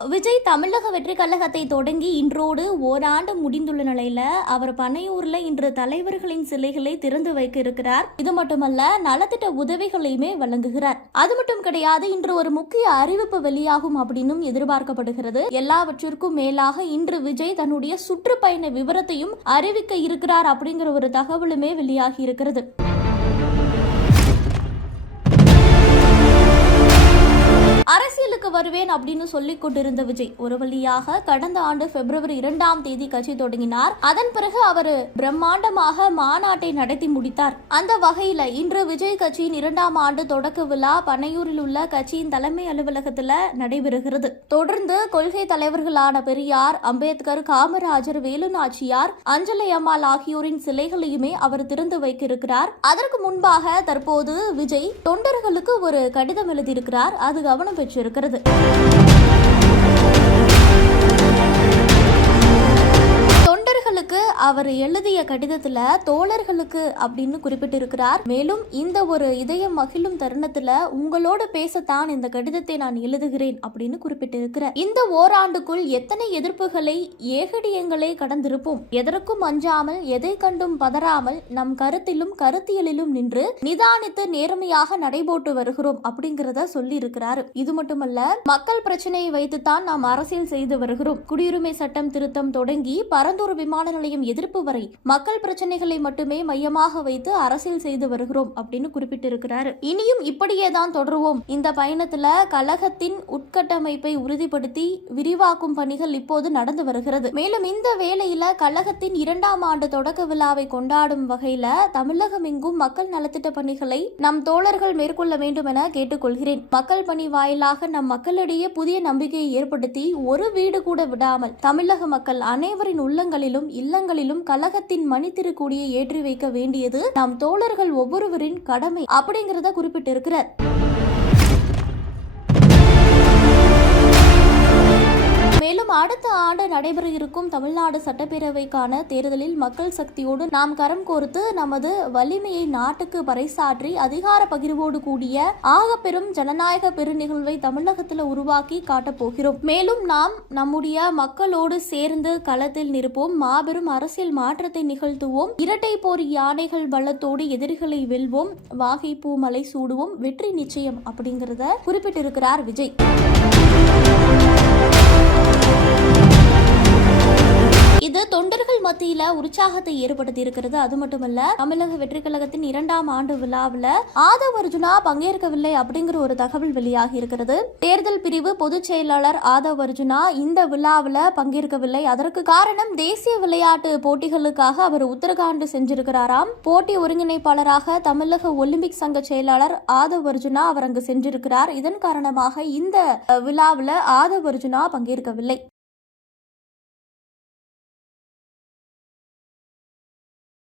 விஜய் தமிழக வெற்றி கழகத்தை தொடங்கி இன்றோடு ஓராண்டு முடிந்துள்ள நிலையில அவர் பனையூர்ல இன்று தலைவர்களின் சிலைகளை திறந்து வைக்க இருக்கிறார். இது மட்டுமல்ல, நலத்திட்ட உதவிகளையுமே வழங்குகிறார். அது மட்டும் கிடையாது, இன்று ஒரு முக்கிய அறிவிப்பு வெளியாகும் அப்படின்னும் எதிர்பார்க்கப்படுகிறது. எல்லாவற்றிற்கும் மேலாக இன்று விஜய் தன்னுடைய சுற்றுப்பயண விவரத்தையும் அறிவிக்க இருக்கிறார் அப்படிங்கிற ஒரு தகவலுமே வெளியாகி இருக்கிறது. அரசியலுக்கு வருவேன் அப்படின்னு சொல்லிக் கொண்டிருந்த விஜய் ஒரு வழியாக கடந்த ஆண்டு பிப்ரவரி 2ஆம் தேதி கட்சி தொடங்கினார். அதன் பிறகு அவர் பிரம்மாண்டமாக மாநாட்டை நடத்தி முடித்தார். அந்த வகையில இன்று விஜய் கட்சியின் 2ஆம் ஆண்டு தொடக்க விழா பனையூரில் உள்ள கட்சியின் தலைமை அலுவலகத்தில் நடைபெறுகிறது. தொடர்ந்து கொள்கை தலைவர்களான பெரியார், அம்பேத்கர், காமராஜர், வேலு நாச்சியார், அஞ்சலை அம்மாள் ஆகியோரின் சிலைகளையுமே அவர் திறந்து வைக்க இருக்கிறார். அதற்கு முன்பாக தற்போது விஜய் தொண்டர்களுக்கு ஒரு கடிதம் எழுதியிருக்கிறார். அது கவனம் பெற்றிருக்கிறது. தொண்டர்களுக்கு அவர் எழுதிய கடிதத்துல தோழர்களுக்கு அப்படின்னு குறிப்பிட்டிருக்கிறார். மேலும் இந்த ஒரு இதயம் மகிழும் தருணத்துல உங்களோடு பேசத்தான் இந்த கடிதத்தை நான் எழுதுகிறேன் அப்படின்னு குறிப்பிட்டிருக்கிறார். இந்த ஓராண்டுக்குள் எத்தனை எதிர்ப்புகளை ஏகடியங்களை கடந்திருப்போம். எதற்கும் அஞ்சாமல், எதை கண்டும் பதறாமல், நம் கருத்திலும் கருத்தியலிலும் நின்று நிதானித்து நேர்மையாக நடைபோட்டு வருகிறோம் அப்படிங்கிறத சொல்லி இருக்கிறார். இது மட்டுமல்ல, மக்கள் பிரச்சனையை வைத்துத்தான் நாம் அரசியல் செய்து வருகிறோம். குடியுரிமை சட்டம் திருத்தம் தொடங்கி பரந்தூர் விமான நிலையம் எதிர்ப்பு வரை மக்கள் பிரச்சனைகளை மட்டுமே மையமாக வைத்து அரசியல் செய்து வருகிறோம் அப்படின்னு குறிப்பிட்டிருக்கிறார். இனியும் இப்படியே தான் தொடருவோம். இந்த பயணத்துல கழகத்தின் உட்கட்டமைப்பை உறுதிப்படுத்தி விரிவாக்கும் பணிகள் இப்போது நடந்து வருகிறது. மேலும் இந்த வேளையில கழகத்தின் 2ஆம் ஆண்டு தொடக்க விழாவை கொண்டாடும் வகையில தமிழகம் எங்கும் மக்கள் நலத்திட்ட பணிகளை நம் தோழர்கள் மேற்கொள்ள வேண்டும் என கேட்டுக்கொள்கிறேன். மக்கள் பணி வாயிலாக நம் மக்களிடையே புதிய நம்பிக்கையை ஏற்படுத்தி ஒரு வீடு கூட விடாமல் தமிழக மக்கள் அனைவரின் உள்ளங்களிலும் இல்லங்களிலும் கழகத்தின் மணித்திருக்கொடியை ஏற்றி வைக்க வேண்டியது நம் தோழர்கள் ஒவ்வொருவரின் கடமை அப்படிங்கிறத குறிப்பிட்டிருக்கிறார். மேலும் அடுத்த ஆண்டு நடைபெற இருக்கும் தமிழ்நாடு சட்டப்பேரவைக்கான தேர்தலில் மக்கள் சக்தியோடு நாம் கரம் கோர்த்து நமது வலிமையை நாட்டுக்கு பறைசாற்றி அதிகார பகிர்வோடு கூடிய ஆகப்பெரும் ஜனநாயக பெருநிகழ்வை தமிழகத்தில் உருவாக்கி காட்டப் போகிறோம். மேலும் நாம் நம்முடைய மக்களோடு சேர்ந்து களத்தில் நிற்போம். மாபெரும் அரசியல் மாற்றத்தை நிகழ்த்துவோம். இரட்டை போர் யானைகள் பலத்தோடு எதிரிகளை வெல்வோம். வாகை பூ மலை சூடுவோம். வெற்றி நிச்சயம் அப்படிங்கிறத குறிப்பிட்டிருக்கிறார் விஜய். இது தொண்டர்கள் மத்தியில உற்சாகத்தை ஏற்படுத்தி இருக்கிறது. அது மட்டுமல்ல, தமிழக வெற்றி கழகத்தின் 2ஆம் ஆண்டு விழாவில் ஆதவ் அர்ஜுனா பங்கேற்கவில்லை அப்படிங்கிற ஒரு தகவல் வெளியாகி இருக்கிறது. தேர்தல் பிரிவு பொதுச் செயலாளர் ஆதவ் அர்ஜுனா இந்த விழாவில் பங்கேற்கவில்லை. அதற்கு காரணம் தேசிய விளையாட்டு போட்டிகளுக்காக அவர் உத்தரகாண்ட் சென்றிருக்கிறாராம். போட்டி ஒருங்கிணைப்பாளராக தமிழக ஒலிம்பிக் சங்க செயலாளர் ஆதவ் அர்ஜுனா அவர் அங்கு சென்றிருக்கிறார். இதன் காரணமாக இந்த விழாவில் ஆதவ் அர்ஜுனா பங்கேற்கவில்லை.